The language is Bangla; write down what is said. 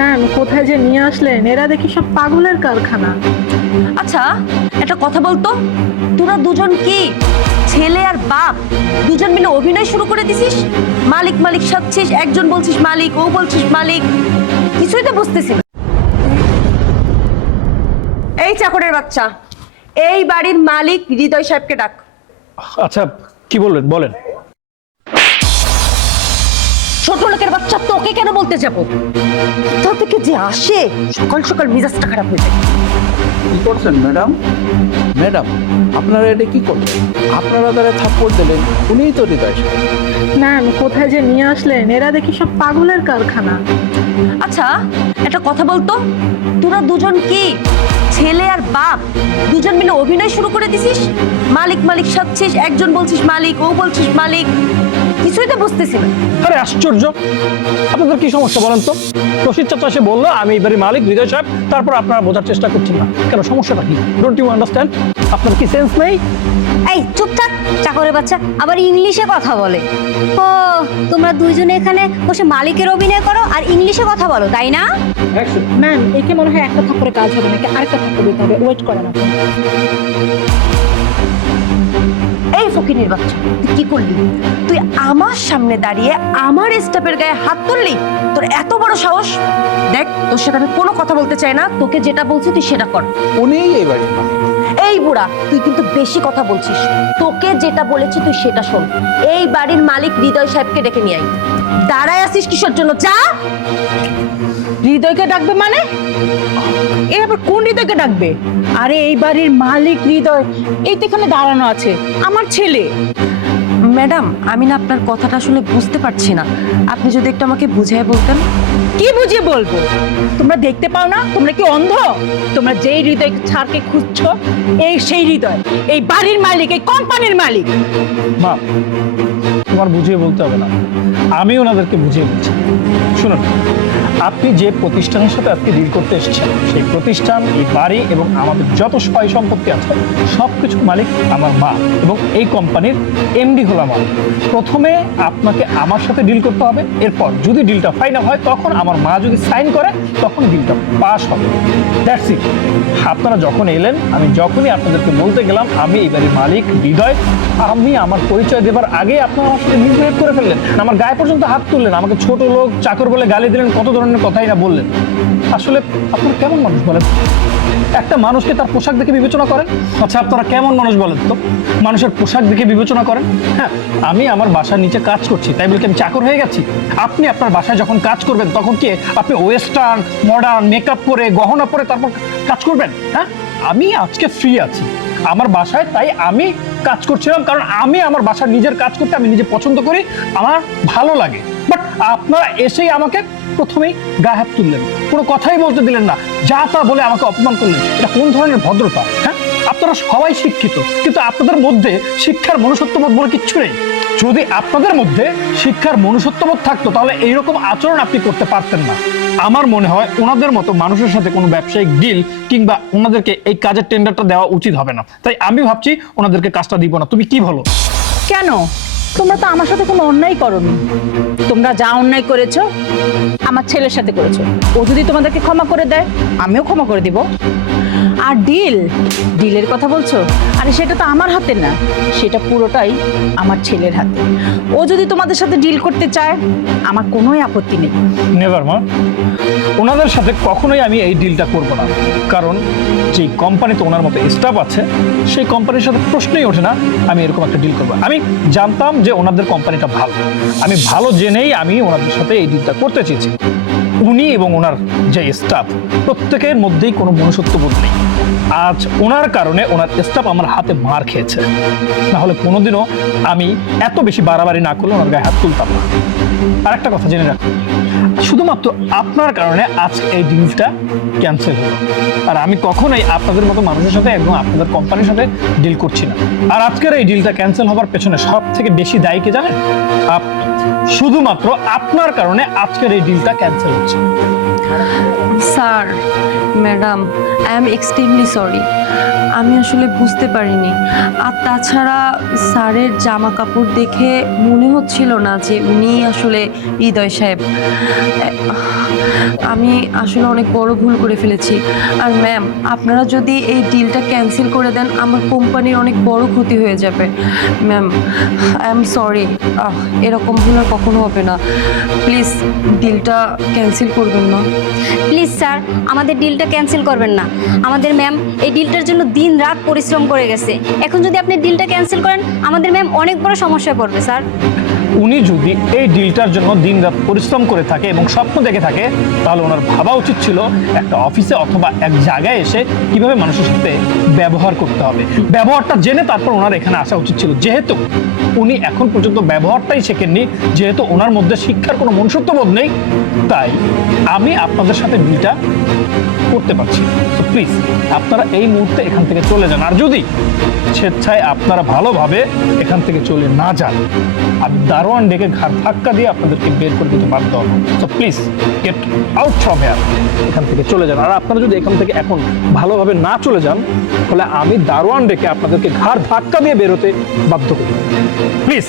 ম্যাম, কোথায় যে নিয়ে আসলেন, এরা দেখি সব পাগলের কারখানা। আচ্ছা একটা কথা বলতো, তোরা দুজন কি ছেলে আর বাপ দুজন মিলে অভিনয় শুরু করে দিছিস? মালিক মালিক সাজছিস, একজন বলছিস মালিক, ও বলছিস মালিক, কিছুই তো বুঝতেছি না। এই চাকরের বাচ্চা, এই বাড়ির মালিক হৃদয় সাহেবকে ডাক। আচ্ছা কি বলবেন বলেন। ছোট লোকের বাচ্চা, তোকে কেন বলতে যাবো? কোথা থেকে যে আসে, সকাল সকাল মেজাজটা খারাপ হয়ে যায়। কি করছেন ম্যাডাম? ম্যাডাম, আপনারা এটা কি করছেন? আপনারা তারা থাপ্পড় দিলেন, উনিই তো হৃদয় সাহেব। ম্যাম, কোথায় যে নিয়ে আসলেন, এরা দেখি সব পাগলের কারখানা। আচ্ছা একটা কথা বলতো, তোরা দুজন কি ছেলে আর বাপ দুজন মিলে অভিনয় শুরু করে দিছিস? মালিক মালিক সাজছিস, একজন বলছিস মালিক, ও বলছিস মালিক, কিছুই তো বুঝতেছি না। আরে আশ্চর্য, আপনাদের কি সমস্যা বলেন তো? রশিদ চাচা এসে বললো আমি এবারে মালিক হৃদয় সাহেব, তারপর আপনারা বোঝার চেষ্টা করছেন না কেন? সমস্যাটা কি? Don't you understand? আপনার কি সেন্স নেই? এই চুপ থাক, চাকরের বাচ্চা আবার ইংলিশে কথা বলে। ও, তোমরা দুইজনে এখানে বসে মালিকের অভিনয় করো আর ইংলিশে কথা বলো, তাই না? ম্যাম, একে মনে হয় একটা থাপ্পড়ে কাজ হবে নাকি, আরেকটা থাপ্পড় দিতে হবে। ওয়েট করেন আপনি। এই ফকিনীর বাচ্চা, তুই কি করলি? তুই আমার সামনে দাঁড়িয়ে আমার স্টাফের গায়ে হাত তুললি? তোর এত বড় সাহস! দেখ, তোর সাথে আমি কোনো কথা বলতে চাই না, তোকে যেটা বলছি তুই সেটা কর। উনিই এই বাড়ির মালিক। এই বুড়া, তুই কিন্তু বেশি কথা বলছিস। তোকে যেটা বলেছি তুই সেটা শোন। এই বাড়ির মালিক হৃদয় সাহেবকে ডেকে নিয়ে আই। দাঁড়ায় আসিস কিসের জন্য? যা। হৃদয়কে ডাকবে মানে? এ আবার কোন হৃদয়কে ডাকবে? আরে এই বাড়ির মালিক হৃদয়, এই তো এখানে দাঁড়ানো আছে, আমার ছেলে। ম্যাডাম, আমি না আপনার কথাটা আসলে বুঝতে পারছি না, আপনি যদি একটু আমাকে বুঝিয়ে বলতেন। কি বুঝিয়ে বলবো? তোমরা দেখতে পাও না? তোমরা কি অন্ধ? তোমরা যেই হৃদয় ছাড়কে খুঁজছো, এই সেই হৃদয়, এই বাড়ির মালিক, এই কোম্পানির মালিক। মা, তোমার বুঝিয়ে বলতে হবে না, আমি ওনাদেরকে বুঝিয়ে বলছি। শুনুন, আপনি যে প্রতিষ্ঠানের সাথে আজকে ডিল করতে এসেছেন, সেই প্রতিষ্ঠান, এই বাড়ি এবং আমাদের যত সয় সম্পত্তি আছে সব কিছুর মালিক আমার মা, এবং এই কোম্পানির এমডি হলো আমার। প্রথমে আপনাকে আমার সাথে ডিল করতে হবে, এরপর যদি ডিলটা ফাইনাল হয় তখন আমার মা যদি সাইন করে তখন ডিলটা পাস হবে। That's it. আপনারা যখন এলেন, আমি যখনই আপনাদেরকে বলতে গেলাম আমি এই বাড়ির মালিক হৃদয়, আমি আমার পরিচয় দেবার আগে আপনারা আমার সাথে মিসবিহেভ করে ফেললেন, আমার গায়ে পর্যন্ত হাত তুললেন, আমাকে ছোট লোক চাকর বলে গালি দিলেন, কত ধরনের কথাই না বললেন। আসলে আপনারা কেমন মানুষ বলেন? একটা মানুষকে তার পোশাক দেখে বিবেচনা করেন? আচ্ছা আপনারা কেমন মানুষ বলেন তো? মানুষের পোশাক দেখে বিবেচনা করেন? হ্যাঁ, আমি আমার বাসার নিচে কাজ করছি তাই বলে কি আমি চাকর হয়ে গেছি? আপনি আপনার বাসায় যখন কাজ করবেন তখন কি আপনি ওয়েস্টার্ন মডার্ন মেকআপ করে গহনা পরে তারপর কাজ করবেন? হ্যাঁ, আমি আজকে ফ্রি আছি আমার বাসায়, তাই আমি কাজ করছিলাম, কারণ আমি আমার বাসার নিজের কাজ করতে আমি নিজে পছন্দ করি, আমার ভালো লাগে। বাট আপনারা এসেই আমাকে প্রথমেই গায়ে হাত তুললেন, কোনো কথাই বলতে দিলেন না, যা তা বলে আমাকে অপমান করলেন। এটা কোন ধরনের ভদ্রতা? হ্যাঁ, আপনারা সবাই শিক্ষিত, কিন্তু আপনাদের মধ্যে শিক্ষার মনুষ্যত্ববোধ বলে কিচ্ছু নেই। যদি আপনাদের মধ্যে শিক্ষার মনুষ্যত্ববোধ থাকতো তাহলে এইরকম আচরণ আপনি করতে পারতেন না। আমার মনে হয় ওনাদের মতো মানুষের সাথে কোনো ব্যবসায়িক ডিল কিংবা ওনাদেরকে এই কাজের টেন্ডারটা দেওয়া উচিত হবে না, তাই আমি ভাবছি ওনাদেরকে কাজটা দিব না। তুমি কি বলো? কেন? তোমরা তো আমার সাথে কোনো অন্যায় করোনি। তোমরা যা অন্যায় করেছো আমার ছেলের সাথে করেছো। ও যদি তোমাদেরকে ক্ষমা করে দেয় আমিও ক্ষমা করে দিব। আর ডিলের কথা বলছো, আরে সেটা তো আমার হাতে না, সেটা পুরোটাই আমার ছেলের হাতে। ও যদি তোমাদের সাথে ডিল করতে চায় আমার কোনোই আপত্তি নেই। নেভার মা, ওনাদের সাথে কখনোই আমি এই ডিলটা করব না, কারণ যে কোম্পানিতে ওনার মতো স্টাফ আছে সেই কোম্পানির সাথে প্রশ্নই ওঠে না আমি এরকম একটা ডিল করবো। আমি জানতাম যে ওনাদের কোম্পানিটা ভালো, আমি ভালো জেনেই আমি ওনাদের সাথে এই ডিলটা করতে চেয়েছি। উনি এবং ওনার যে স্টাফ প্রত্যেকের মধ্যেই কোনো মনুষ্যত্ববোধ নেই। আজ ওনার কারণে ওনার স্টাফ আমার হাতে মার খেয়েছে, না হলে কোনোদিনও আমি এত বেশি বাড়াবাড়ি না করলে ওনার গায়ে হাত তুলতাম না। আর একটা কথা জেনে রাখুন, শুধুমাত্র আপনার কারণে আজ এই ডিলটা ক্যান্সেল হলো, আর আমি কখনোই আপনাদের মতো মানুষের সাথে একদম আপনাদের কোম্পানির সাথে ডিল করছি না। আর আজকের এই ডিলটা ক্যান্সেল হবার পেছনে সব থেকে বেশি দায়ী কে জানেন? শুধুমাত্র আপনার কারণে আজকের এই ডিলটা ক্যান্সেল হচ্ছে। Sir, madam, I am extremely sorry. আমি আসলে বুঝতে পারিনি। আর তাছাড়া স্যারের জামা কাপড় দেখে মনে হচ্ছিল না যে উনি আসলে হৃদয় সাহেব। আমি আসলে অনেক বড় ভুল করে ফেলেছি। আর ম্যাম, আপনারা যদি এই ডিলটা ক্যান্সেল করে দেন আমার কোম্পানির অনেক বড় ক্ষতি হয়ে যাবে। ম্যাম, আই এম সরি, এরকম ভুল আর কখনো হবে না। প্লিজ ডিলটা ক্যান্সেল করবেন না। প্লিজ স্যার, আমাদের ডিলটা ক্যান্সেল করবেন না। আমাদের ম্যাম এই ডিলটার জন্য দিন রাত পরিশ্রম করে গেছে। এখন যদি আপনি ডিলটা ক্যান্সেল করেন আমাদের ম্যাম অনেক বড় সমস্যায় পড়বে স্যার। উনি যদি এই ডিলটার জন্য দিনরাত পরিশ্রম করে থাকে এবং স্বপ্ন দেখে থাকে, তাহলে ওনার ভাবা উচিত ছিল একটা অফিসে অথবা এক জায়গায় এসে কিভাবে মানুষের সাথে ব্যবহার করতে হবে, ব্যবহারটা জেনে তারপর ওনার এখানে আসা উচিত ছিল। যেহেতু উনি এখন পর্যন্ত ব্যবহারটাই শেখেননি, যেহেতু ওনার মধ্যে শিক্ষার কোনো মনুষ্যত্ববোধ নেই, তাই আমি আপনাদের সাথে ডিলটা করতে পারছি। তো প্লিজ আপনারা এই মুহূর্তে এখান থেকে চলে যান। আর যদি স্বেচ্ছায় আপনারা ভালোভাবে এখান থেকে চলে না যান, আমি দারোয়ান ডেকে ঘাট ধাক্কা দিয়ে আপনাদেরকে বের করে দিতে বাধ্য হব। So please get out from here, এখান থেকে চলে যান। আর আপনারা যদি এখান থেকে এখন ভালোভাবে না চলে যান, তাহলে আমি দারোয়ান ডেকে আপনাদেরকে ঘাট ধাক্কা দিয়ে বেরোতে বাধ্য করব। প্লিজ।